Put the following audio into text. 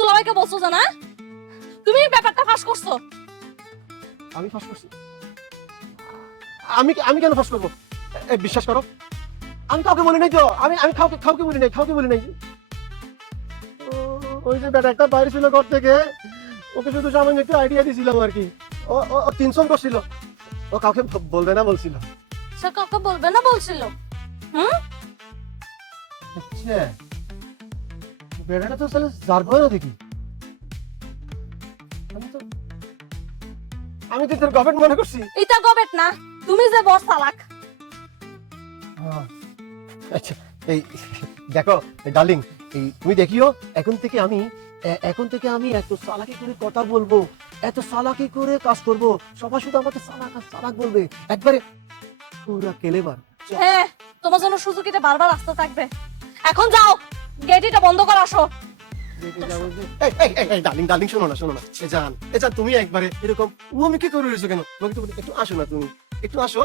দুলাভাইকে বলছো জানা তুমি ব্যাপারটা ফাঁস করছো। আমি ফাঁস করছি? আমি কেন ফাঁস করবো? বিশ্বাস করো, আমি কাউকে বলি নাই তো। আমি কাউকে বলি নাই। ওই যে বেটা একটা বাইরে ছিল ঘর থেকে, ওকে শুধু সামান্য একটু আইডিয়া দিয়েছিলাম আর কি। ও 300 করছিল, ও কাউকে বলবে না বলছিল। সে কাউকে বলবে না বলছিল? আচ্ছা, বেটাটা তো তাহলে জারবো না দেখি। আমি তো তোর গভর্নমেন্ট মনে করছি। এটা গবেট না, তুমি যে বড় চালাক। আচ্ছা, এই দেখো ডার্লিং, এই তুমি দেখিও এখন থেকে আমি এত চালাকি করে কথা বলবো, এত চালাকি করে কাজ করব, সবাই শুধু আমাকে চালাক বলবে, একবারে পুরা কেলেবার। হ্যাঁ, তোমার জন্য সুযোগটা বারবার আসতে থাকবে। এখন যাও, গেটটা বন্ধ করে আসো। ডার্লিং শোনো না। এ জান তুমি একবারে এরকম উমিকে করে রয়েছো কেন? একটু আসো না, তুমি একটু আসো।